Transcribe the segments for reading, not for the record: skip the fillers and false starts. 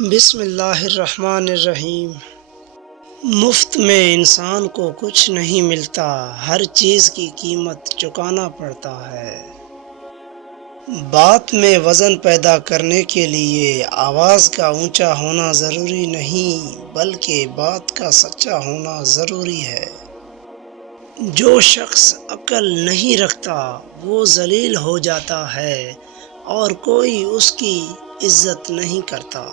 بسم اللہ الرحمن الرحیم۔ مفت میں انسان کو کچھ نہیں ملتا، ہر چیز کی قیمت چکانا پڑتا ہے۔ بات میں وزن پیدا کرنے کے لیے آواز کا اونچا ہونا ضروری نہیں، بلکہ بات کا سچا ہونا ضروری ہے۔ جو شخص عقل نہیں رکھتا وہ ذلیل ہو جاتا ہے اور کوئی اس کی عزت نہیں کرتا۔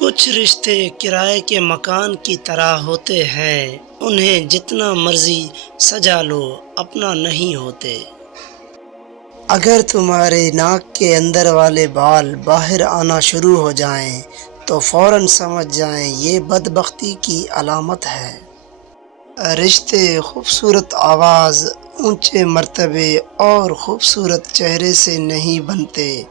کچھ رشتے کرائے کے مکان کی طرح ہوتے ہیں، انہیں جتنا مرضی سجا لو اپنا نہیں ہوتے۔ اگر تمہارے ناک کے اندر والے بال باہر آنا شروع ہو جائیں تو فوراً سمجھ جائیں یہ بدبختی کی علامت ہے۔ رشتے خوبصورت آواز، اونچے مرتبے اور خوبصورت چہرے سے نہیں بنتے،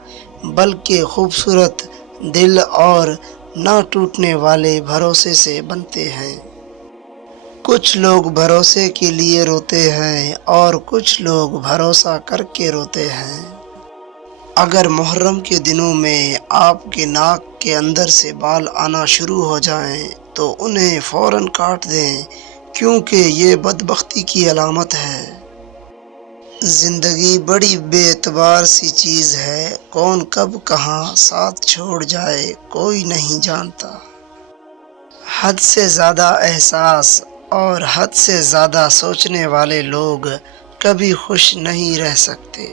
بلکہ خوبصورت دل اور نہ ٹوٹنے والے بھروسے سے بنتے ہیں۔ کچھ لوگ بھروسے کے لیے روتے ہیں اور کچھ لوگ بھروسہ کر کے روتے ہیں۔ اگر محرم کے دنوں میں آپ کے ناک کے اندر سے بال آنا شروع ہو جائیں تو انہیں فوراً کاٹ دیں، کیونکہ یہ بدبختی کی علامت ہے۔ زندگی بڑی بے اعتبار سی چیز ہے، کون کب کہاں ساتھ چھوڑ جائے کوئی نہیں جانتا۔ حد سے زیادہ احساس اور حد سے زیادہ سوچنے والے لوگ کبھی خوش نہیں رہ سکتے۔